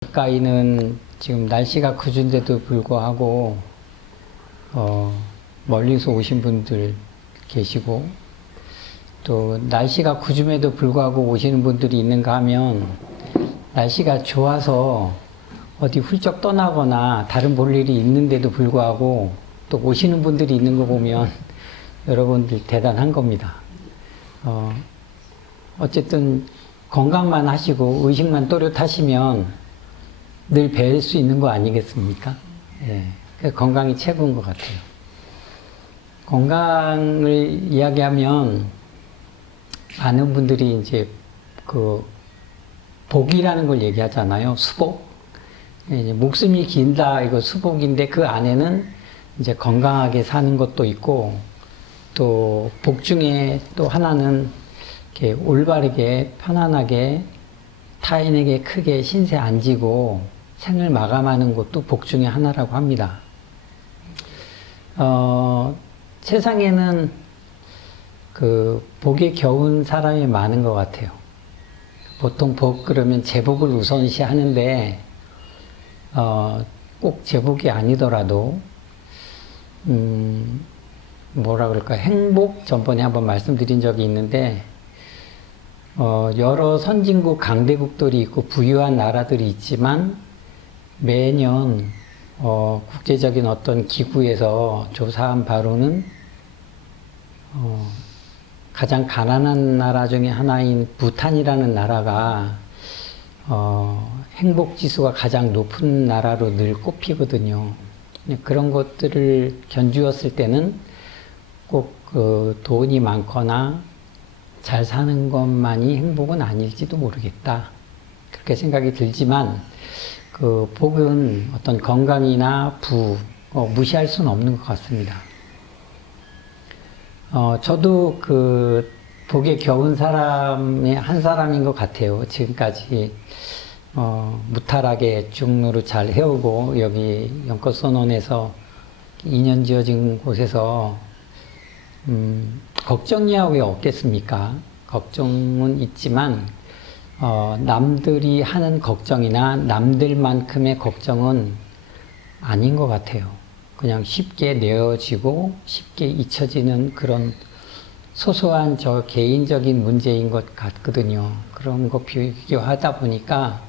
가까이는 지금 날씨가 궂은데도 불구하고 멀리서 오신 분들 계시고, 또 날씨가 궂음에도 불구하고 오시는 분들이 있는가 하면 날씨가 좋아서 어디 훌쩍 떠나거나 다른 볼 일이 있는데도 불구하고 또 오시는 분들이 있는 거 보면 여러분들 대단한 겁니다. 어쨌든 건강만 하시고 의식만 또렷하시면 늘 뵐 수 있는 거 아니겠습니까? 예. 건강이 최고인 것 같아요. 건강을 이야기하면 많은 분들이 이제 그 복이라는 걸 얘기하잖아요. 수복. 이제 목숨이 긴다, 이거 수복인데 그 안에는 이제 건강하게 사는 것도 있고, 또 복 중에 또 하나는 이렇게 올바르게 편안하게 타인에게 크게 신세 안 지고 생을 마감하는 것도 복 중에 하나라고 합니다. 세상에는 그 복에 겨운 사람이 많은 것 같아요. 보통 복 그러면 제복을 우선시 하는데, 꼭 제복이 아니더라도, 뭐라 그럴까, 행복? 전번에 한번 말씀드린 적이 있는데, 여러 선진국, 강대국들이 있고 부유한 나라들이 있지만 매년 국제적인 어떤 기구에서 조사한 바로는 가장 가난한 나라 중에 하나인 부탄이라는 나라가 행복 지수가 가장 높은 나라로 늘 꼽히거든요. 그런 것들을 견주었을 때는 꼭 그 돈이 많거나 잘 사는 것만이 행복은 아닐지도 모르겠다, 그렇게 생각이 들지만, 그 복은 어떤 건강이나 부, 무시할 수는 없는 것 같습니다. 저도 그 복에 겨운 사람의 한 사람인 것 같아요. 지금까지 무탈하게 쭉 잘 해오고, 여기 연꽃선원에서 2년 지어진 곳에서 걱정이야 왜 없겠습니까? 걱정은 있지만 남들이 하는 걱정이나 남들만큼의 걱정은 아닌 것 같아요. 그냥 쉽게 내어지고 쉽게 잊혀지는 그런 소소한 저 개인적인 문제인 것 같거든요. 그런 거 비교하다 보니까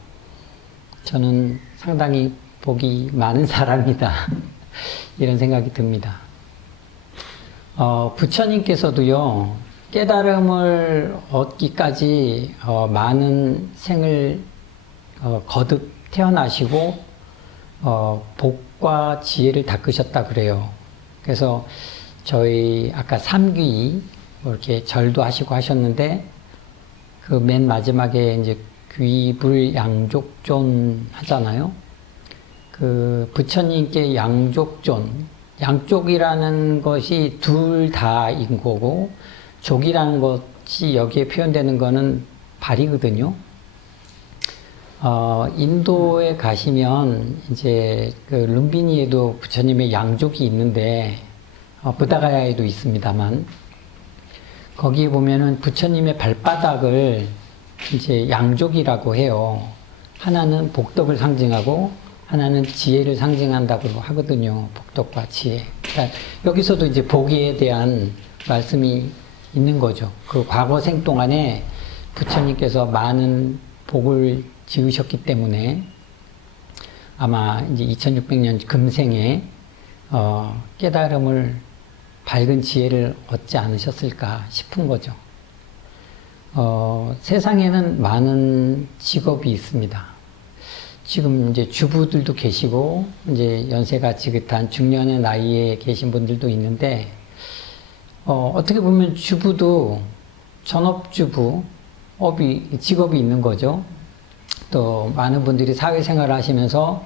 저는 상당히 복이 많은 사람이다, 이런 생각이 듭니다. 부처님께서도요, 깨달음을 얻기까지 많은 생을 거듭 태어나시고 복과 지혜를 닦으셨다 그래요. 그래서 저희 아까 삼귀 이렇게 절도 하시고 하셨는데, 그 맨 마지막에 이제 귀불 양족존 하잖아요. 그 부처님께 양족존, 양쪽이라는 것이 둘 다인 거고, 족이라는 것이 여기에 표현되는 거는 발이거든요. 인도에 가시면 이제 그 룸비니에도 부처님의 양족이 있는데, 부다가야에도 있습니다만, 거기에 보면은 부처님의 발바닥을 이제 양족이라고 해요. 하나는 복덕을 상징하고 하나는 지혜를 상징한다고 하거든요. 복덕과 지혜. 그러니까 여기서도 이제 복에 대한 말씀이 있는 거죠. 그 과거 생 동안에 부처님께서 많은 복을 지으셨기 때문에 아마 이제 2600년 금생에 깨달음을, 밝은 지혜를 얻지 않으셨을까 싶은 거죠. 세상에는 많은 직업이 있습니다. 지금 이제 주부들도 계시고, 이제 연세가 지긋한 중년의 나이에 계신 분들도 있는데, 어떻게 보면 주부도 전업주부, 직업이 있는 거죠. 또 많은 분들이 사회생활을 하시면서,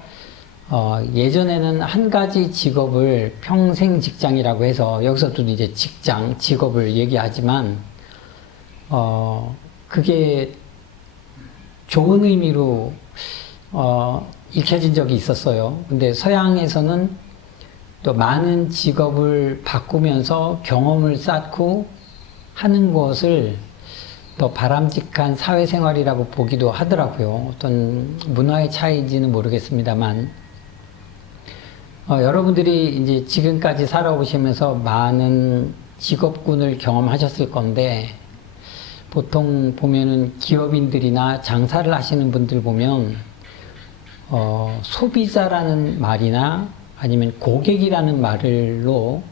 예전에는 한 가지 직업을 평생 직장이라고 해서, 여기서도 이제 직장, 직업을 얘기하지만, 그게 좋은 의미로 읽혀진 적이 있었어요. 근데 서양에서는 또 많은 직업을 바꾸면서 경험을 쌓고 하는 것을 더 바람직한 사회생활이라고 보기도 하더라고요. 어떤 문화의 차이인지는 모르겠습니다만, 여러분들이 이제 지금까지 살아오시면서 많은 직업군을 경험하셨을 건데, 보통 보면은 기업인들이나 장사를 하시는 분들 보면, 소비자라는 말이나 아니면 고객이라는 말로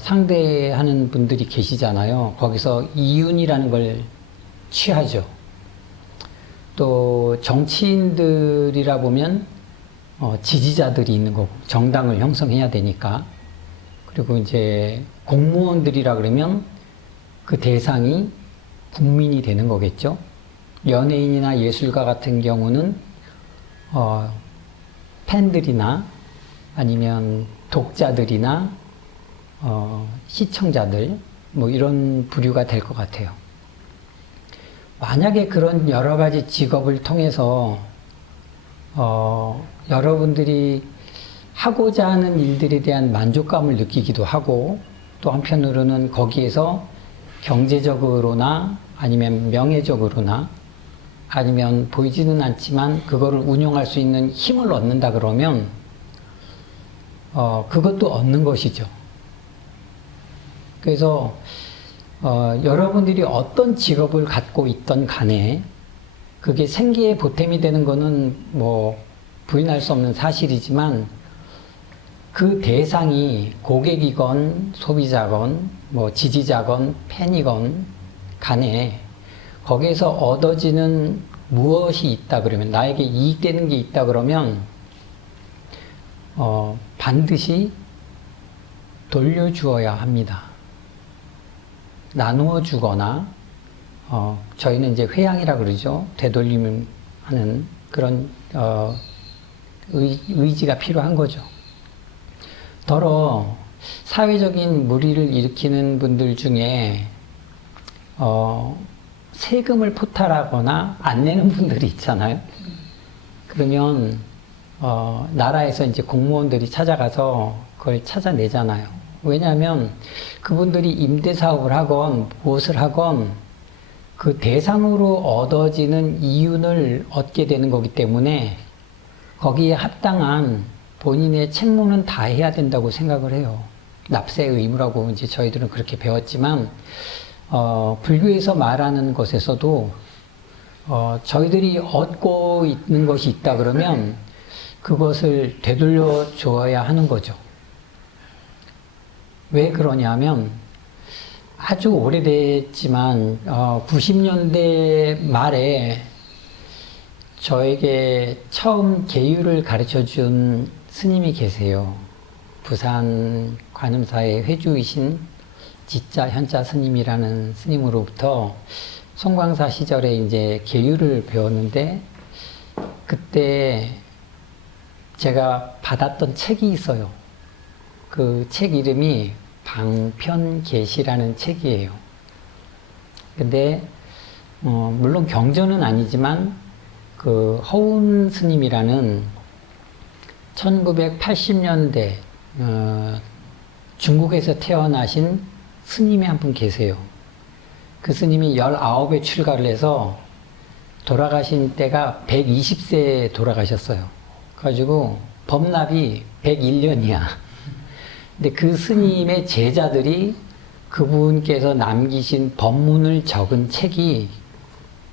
상대하는 분들이 계시잖아요. 거기서 이윤이라는 걸 취하죠. 또 정치인들이라 보면 지지자들이 있는 거고 정당을 형성해야 되니까. 그리고 이제 공무원들이라 그러면 그 대상이 국민이 되는 거겠죠. 연예인이나 예술가 같은 경우는 팬들이나 아니면 독자들이나 시청자들 뭐 이런 부류가 될 것 같아요. 만약에 그런 여러 가지 직업을 통해서 여러분들이 하고자 하는 일들에 대한 만족감을 느끼기도 하고 또 한편으로는 거기에서 경제적으로나 아니면 명예적으로나 아니면 보이지는 않지만 그거를 운용할 수 있는 힘을 얻는다 그러면 그것도 얻는 것이죠. 그래서 여러분들이 어떤 직업을 갖고 있던 간에 그게 생계의 보탬이 되는 거는 뭐 부인할 수 없는 사실이지만 그 대상이 고객이건 소비자건 뭐 지지자건 팬이건 간에 거기에서 얻어지는 무엇이 있다 그러면 나에게 이익되는 게 있다 그러면 반드시 돌려주어야 합니다. 나누어 주거나 저희는 이제 회양이라 그러죠. 되돌림을 하는 그런 의지가 필요한 거죠. 더러 사회적인 물의를 일으키는 분들 중에 세금을 포탈하거나 안 내는 분들이 있잖아요. 그러면 나라에서 이제 공무원들이 찾아가서 그걸 찾아내잖아요. 왜냐하면 그분들이 임대사업을 하건 무엇을 하건 그 대상으로 얻어지는 이윤을 얻게 되는 거기 때문에 거기에 합당한 본인의 책무는 다 해야 된다고 생각을 해요. 납세의 의무라고 이제 저희들은 그렇게 배웠지만 불교에서 말하는 것에서도 저희들이 얻고 있는 것이 있다 그러면 그것을 되돌려 줘야 하는 거죠. 왜 그러냐면 아주 오래됐지만 90년대 말에 저에게 처음 계율을 가르쳐 준 스님이 계세요. 부산 관음사의 회주이신 지자 현자 스님이라는 스님으로부터 송광사 시절에 이제 계율을 배웠는데 그때 제가 받았던 책이 있어요. 그 책 이름이 방편계시라는 책이에요. 근데 물론 경전은 아니지만 그 허운 스님이라는 1980년대 중국에서 태어나신 스님이 한 분 계세요. 그 스님이 19에 출가를 해서 돌아가신 때가 120세에 돌아가셨어요. 그래가지고 법납이 101년이야. 근데 그 스님의 제자들이 그분께서 남기신 법문을 적은 책이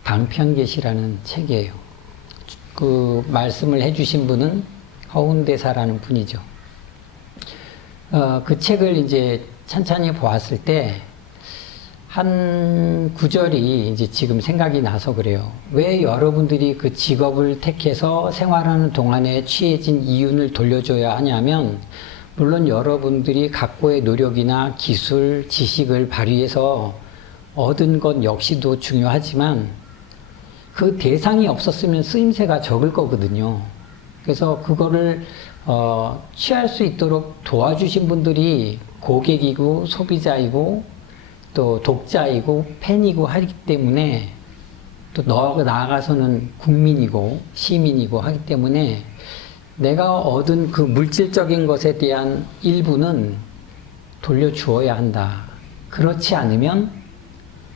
방편계시라는 책이에요. 그 말씀을 해주신 분은 허운대사라는 분이죠. 그 책을 이제 찬찬히 보았을 때 한 구절이 이제 지금 생각이 나서 그래요. 왜 여러분들이 그 직업을 택해서 생활하는 동안에 취해진 이윤을 돌려줘야 하냐면 물론 여러분들이 각고의 노력이나 기술, 지식을 발휘해서 얻은 것 역시도 중요하지만 그 대상이 없었으면 쓰임새가 적을 거거든요. 그래서 그거를 취할 수 있도록 도와주신 분들이 고객이고 소비자이고 또 독자이고 팬이고 하기 때문에 또 나아가서는 국민이고 시민이고 하기 때문에 내가 얻은 그 물질적인 것에 대한 일부는 돌려주어야 한다. 그렇지 않으면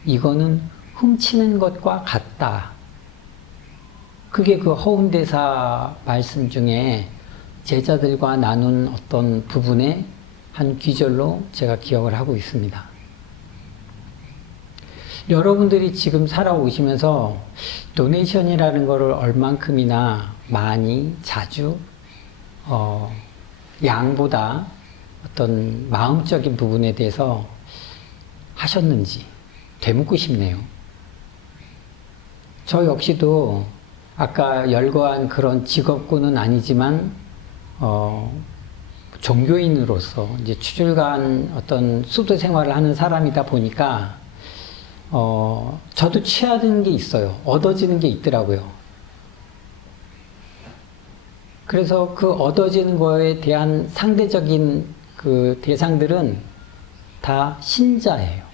이거는 훔치는 것과 같다. 그게 그 허운대사 말씀 중에 제자들과 나눈 어떤 부분의 한 귀절로 제가 기억을 하고 있습니다. 여러분들이 지금 살아오시면서 도네이션이라는 것을 얼만큼이나 많이 자주 양보다 어떤 마음적인 부분에 대해서 하셨는지 되묻고 싶네요. 저 역시도 아까 열거한 그런 직업군은 아니지만 종교인으로서 이제 추줄간 어떤 수도 생활을 하는 사람이다 보니까 저도 취하는 게 있어요. 얻어지는 게 있더라고요. 그래서 그 얻어지는 거에 대한 상대적인 그 대상들은 다 신자예요.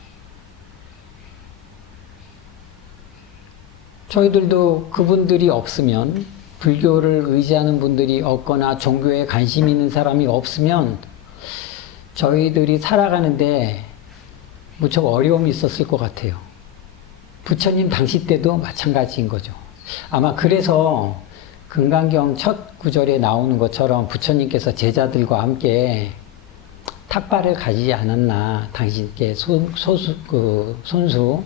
저희들도 그분들이 없으면, 불교를 의지하는 분들이 없거나 종교에 관심 있는 사람이 없으면 저희들이 살아가는데 무척 어려움이 있었을 것 같아요. 부처님 당시 때도 마찬가지인 거죠. 아마 그래서 금강경 첫 구절에 나오는 것처럼 부처님께서 제자들과 함께 탁발을 가지지 않았나. 당신께 손수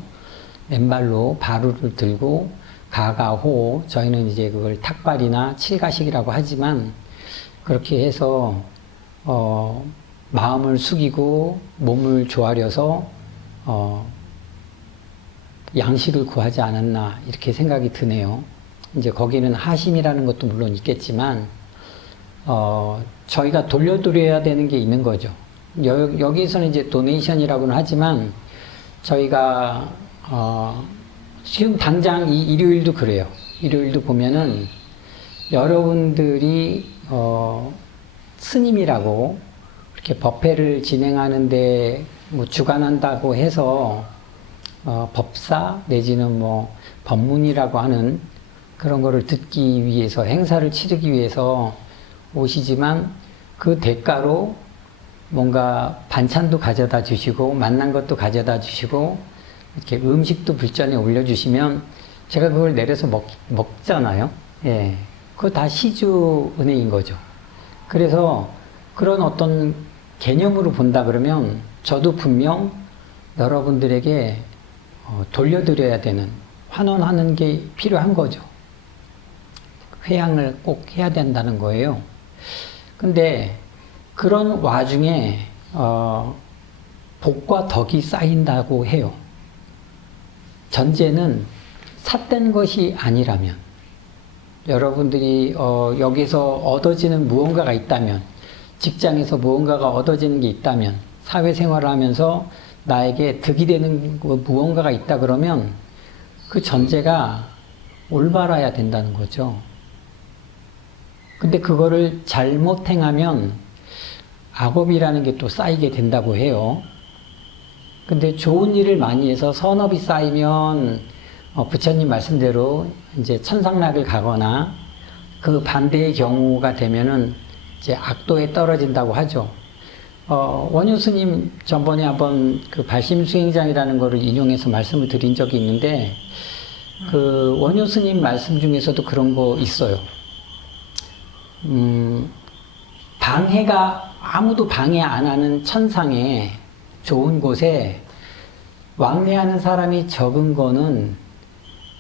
맨발로 바루를 들고 가가호, 저희는 이제 그걸 탁발이나 칠가식이라고 하지만 그렇게 해서 마음을 숙이고 몸을 조아려서 양식을 구하지 않았나 이렇게 생각이 드네요. 이제 거기는 하심이라는 것도 물론 있겠지만 저희가 돌려드려야 되는 게 있는 거죠. 여기서는 이제 도네이션이라고는 하지만 저희가 지금 당장 이 일요일도 그래요. 일요일도 보면은 여러분들이 스님이라고 이렇게 법회를 진행하는데 뭐 주관한다고 해서 법사 내지는 뭐 법문이라고 하는 그런 거를 듣기 위해서, 행사를 치르기 위해서 오시지만 그 대가로 뭔가 반찬도 가져다 주시고 만난 것도 가져다 주시고 이렇게 음식도 불전에 올려주시면 제가 그걸 내려서 먹잖아요. 예. 그거 다 시주 은혜인 거죠. 그래서 그런 어떤 개념으로 본다 그러면 저도 분명 여러분들에게 돌려드려야 되는, 환원하는 게 필요한 거죠. 회양을 꼭 해야 된다는 거예요. 근데 그런 와중에 복과 덕이 쌓인다고 해요. 전제는 삿된 것이 아니라면, 여러분들이 여기서 얻어지는 무언가가 있다면, 직장에서 무언가가 얻어지는 게 있다면, 사회생활을 하면서 나에게 득이 되는 무언가가 있다 그러면 그 전제가 올바라야 된다는 거죠. 근데 그거를 잘못 행하면 악업이라는 게 또 쌓이게 된다고 해요. 근데 좋은 일을 많이 해서 선업이 쌓이면 부처님 말씀대로 이제 천상락을 가거나 그 반대의 경우가 되면은 이제 악도에 떨어진다고 하죠. 원효 스님 전번에 한번 그 발심수행장이라는 거를 인용해서 말씀을 드린 적이 있는데 그 원효 스님 말씀 중에서도 그런 거 있어요. 방해가 아무도 방해 안 하는 천상에 좋은 곳에 왕래하는 사람이 적은 거는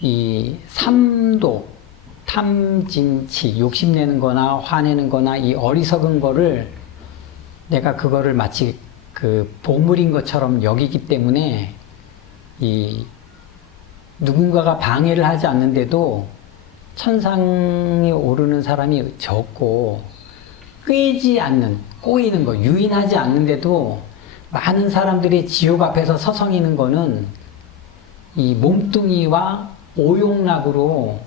이 삼도, 탐진치, 욕심내는 거나 화내는 거나 이 어리석은 거를 내가 그거를 마치 그 보물인 것처럼 여기기 때문에 이 누군가가 방해를 하지 않는데도 천상에 오르는 사람이 적고, 꿰지 않는, 꼬이는 거, 유인하지 않는데도 많은 사람들이 지옥 앞에서 서성이는 거는 이 몸뚱이와 오용락으로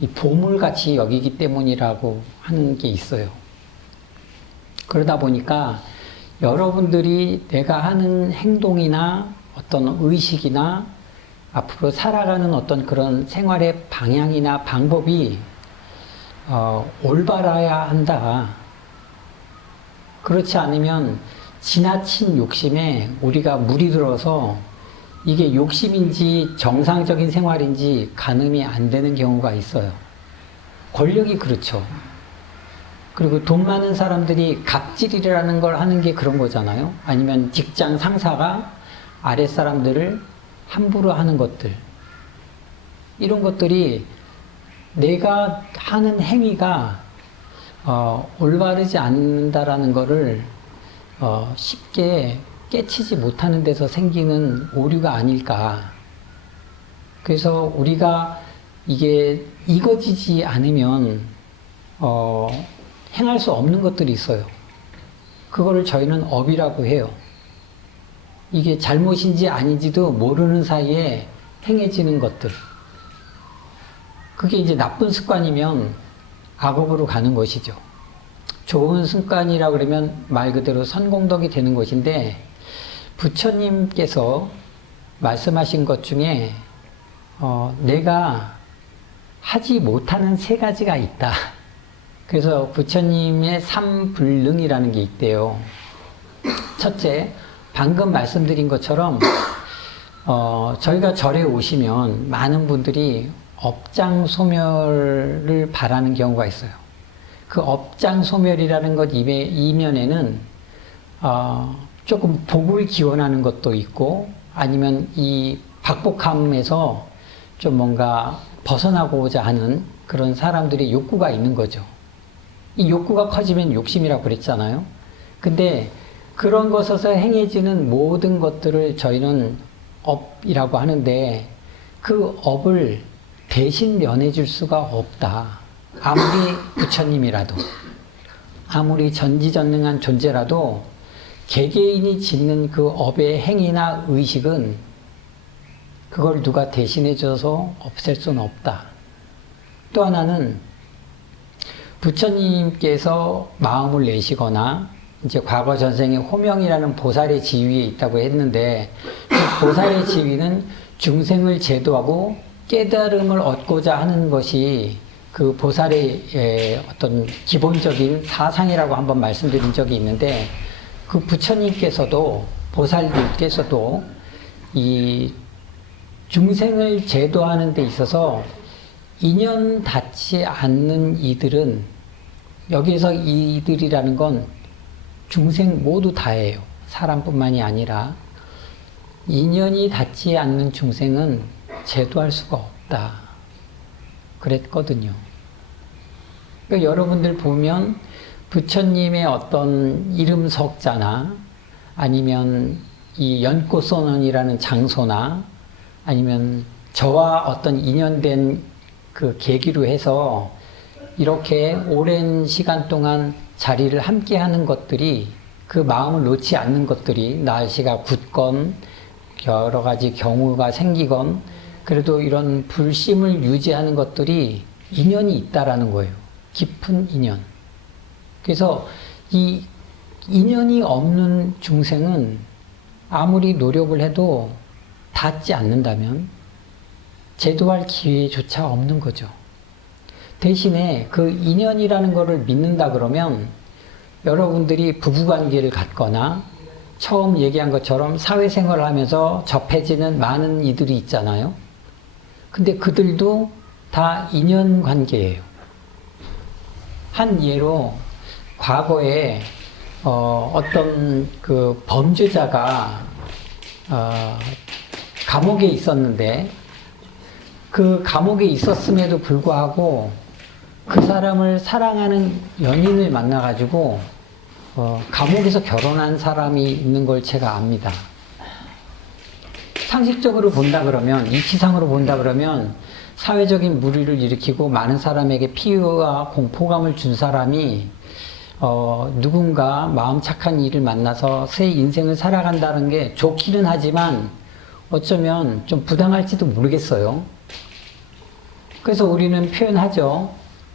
이 보물같이 여기기 때문이라고 하는 게 있어요. 그러다 보니까 여러분들이 내가 하는 행동이나 어떤 의식이나 앞으로 살아가는 어떤 그런 생활의 방향이나 방법이 올바라야 한다. 그렇지 않으면 지나친 욕심에 우리가 물이 들어서 이게 욕심인지 정상적인 생활인지 가늠이 안 되는 경우가 있어요. 권력이 그렇죠. 그리고 돈 많은 사람들이 갑질이라는 걸 하는 게 그런 거잖아요. 아니면 직장 상사가 아랫사람들을 함부로 하는 것들. 이런 것들이 내가 하는 행위가 올바르지 않는다라는 거를 쉽게 깨치지 못하는 데서 생기는 오류가 아닐까. 그래서 우리가 이게 이거지지 않으면 행할 수 없는 것들이 있어요. 그거를 저희는 업이라고 해요. 이게 잘못인지 아닌지도 모르는 사이에 행해지는 것들. 그게 이제 나쁜 습관이면 악업으로 가는 것이죠. 좋은 습관이라 그러면 말 그대로 선공덕이 되는 것인데, 부처님께서 말씀하신 것 중에 내가 하지 못하는 세 가지가 있다. 그래서 부처님의 삼불능이라는 게 있대요. 첫째, 방금 말씀드린 것처럼 저희가 절에 오시면 많은 분들이 업장소멸을 바라는 경우가 있어요. 그 업장소멸이라는 것 이면에는 조금 복을 기원하는 것도 있고, 아니면 이 박복함에서 좀 뭔가 벗어나고자 하는 그런 사람들의 욕구가 있는 거죠. 이 욕구가 커지면 욕심이라고 그랬잖아요. 근데 그런 것에서 행해지는 모든 것들을 저희는 업이라고 하는데, 그 업을 대신 면해줄 수가 없다. 아무리 부처님이라도, 아무리 전지전능한 존재라도 개개인이 짓는 그 업의 행위나 의식은 그걸 누가 대신해줘서 없앨 수는 없다. 또 하나는 부처님께서 마음을 내시거나 이제 과거 전생에 호명이라는 보살의 지위에 있다고 했는데, 그 보살의 지위는 중생을 제도하고 깨달음을 얻고자 하는 것이 그 보살의 어떤 기본적인 사상이라고 한번 말씀드린 적이 있는데, 그 부처님께서도, 보살님께서도 이 중생을 제도하는 데 있어서 인연 닿지 않는 이들은, 여기서 이들이라는 건 중생 모두 다예요. 사람뿐만이 아니라 인연이 닿지 않는 중생은 제도할 수가 없다. 그랬거든요. 그러니까 여러분들 보면 부처님의 어떤 이름 석자나 아니면 이 연꽃선언이라는 장소나 아니면 저와 어떤 인연된 그 계기로 해서 이렇게 오랜 시간 동안 자리를 함께 하는 것들이, 그 마음을 놓지 않는 것들이, 날씨가 굳건 여러 가지 경우가 생기건 그래도 이런 불심을 유지하는 것들이 인연이 있다라는 거예요. 깊은 인연. 그래서 이 인연이 없는 중생은 아무리 노력을 해도 닿지 않는다면 제도할 기회조차 없는 거죠. 대신에 그 인연이라는 것을 믿는다 그러면 여러분들이 부부관계를 갖거나 처음 얘기한 것처럼 사회생활을 하면서 접해지는 많은 이들이 있잖아요. 근데 그들도 다 인연관계예요. 한 예로 과거에 어떤 그 범죄자가 감옥에 있었는데, 그 감옥에 있었음에도 불구하고 그 사람을 사랑하는 연인을 만나가지고 감옥에서 결혼한 사람이 있는 걸 제가 압니다. 상식적으로 본다 그러면, 이치상으로 본다 그러면 사회적인 물의를 일으키고 많은 사람에게 피해와 공포감을 준 사람이 누군가 마음 착한 이를 만나서 새 인생을 살아간다는 게 좋기는 하지만 어쩌면 좀 부당할지도 모르겠어요. 그래서 우리는 표현하죠.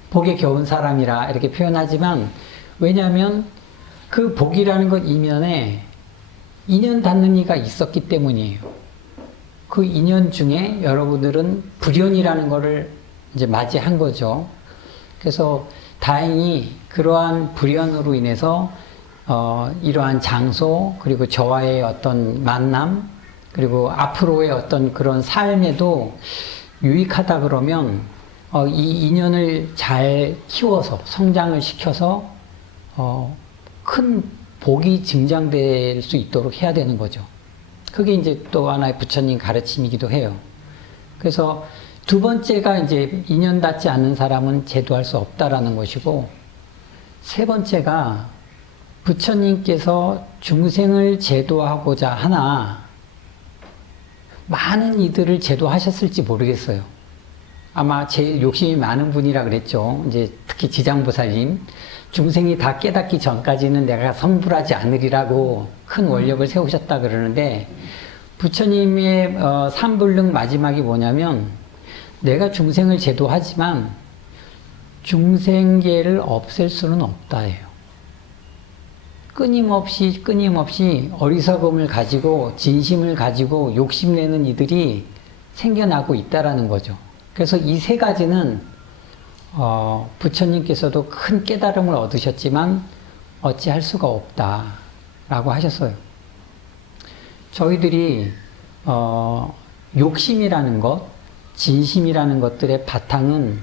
복에 겨운 사람이라 이렇게 표현하지만, 왜냐하면 그 복이라는 것 이면에 인연 닿는 이가 있었기 때문이에요. 그 인연 중에 여러분들은 불연이라는 것을 이제 맞이한 거죠. 그래서 다행히 그러한 불연으로 인해서 이러한 장소, 그리고 저와의 어떤 만남, 그리고 앞으로의 어떤 그런 삶에도 유익하다 그러면 이 인연을 잘 키워서 성장을 시켜서 큰 복이 증장될 수 있도록 해야 되는 거죠. 그게 이제 또 하나의 부처님 가르침이기도 해요. 그래서 두 번째가 이제 인연 닿지 않는 사람은 제도할 수 없다라는 것이고, 세 번째가 부처님께서 중생을 제도하고자 하나 많은 이들을 제도하셨을지 모르겠어요. 아마 제일 욕심이 많은 분이라 그랬죠. 이제 특히 지장보살님, 중생이 다 깨닫기 전까지는 내가 성불하지 않으리라고 큰 원력을 세우셨다 그러는데, 부처님의 삼불능 마지막이 뭐냐면, 내가 중생을 제도하지만 중생계를 없앨 수는 없다예요. 끊임없이 어리석음을 가지고 진심을 가지고 욕심내는 이들이 생겨나고 있다라는 거죠. 그래서 이 세 가지는 부처님께서도 큰 깨달음을 얻으셨지만 어찌할 수가 없다라고 하셨어요. 저희들이 욕심이라는 것, 진심이라는 것들의 바탕은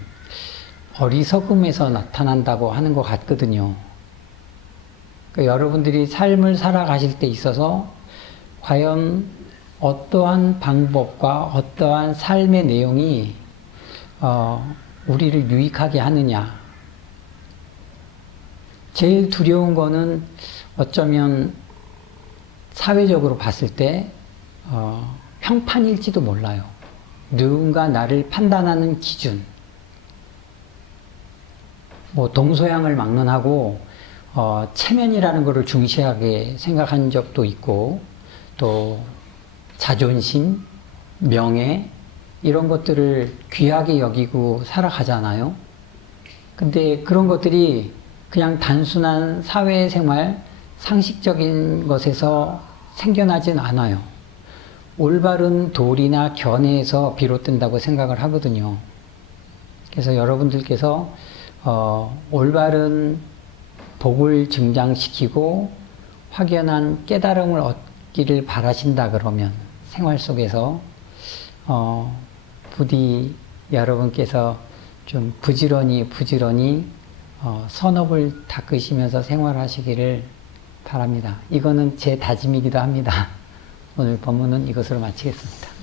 어리석음에서 나타난다고 하는 것 같거든요. 그러니까 여러분들이 삶을 살아가실 때 있어서 과연 어떠한 방법과 어떠한 삶의 내용이 우리를 유익하게 하느냐. 제일 두려운 거는 어쩌면 사회적으로 봤을 때 평판일지도 몰라요. 누군가 나를 판단하는 기준, 뭐 동서양을 막론하고 체면이라는 것을 중시하게 생각한 적도 있고, 또 자존심, 명예 이런 것들을 귀하게 여기고 살아가잖아요. 근데 그런 것들이 그냥 단순한 사회생활 상식적인 것에서 생겨나진 않아요. 올바른 도리나 견해에서 비롯된다고 생각을 하거든요. 그래서 여러분들께서 올바른 복을 증장시키고 확연한 깨달음을 얻기를 바라신다 그러면 생활 속에서 부디 여러분께서 좀 부지런히 선업을 닦으시면서 생활하시기를 바랍니다. 이거는 제 다짐이기도 합니다. 오늘 법문은 이것으로 마치겠습니다.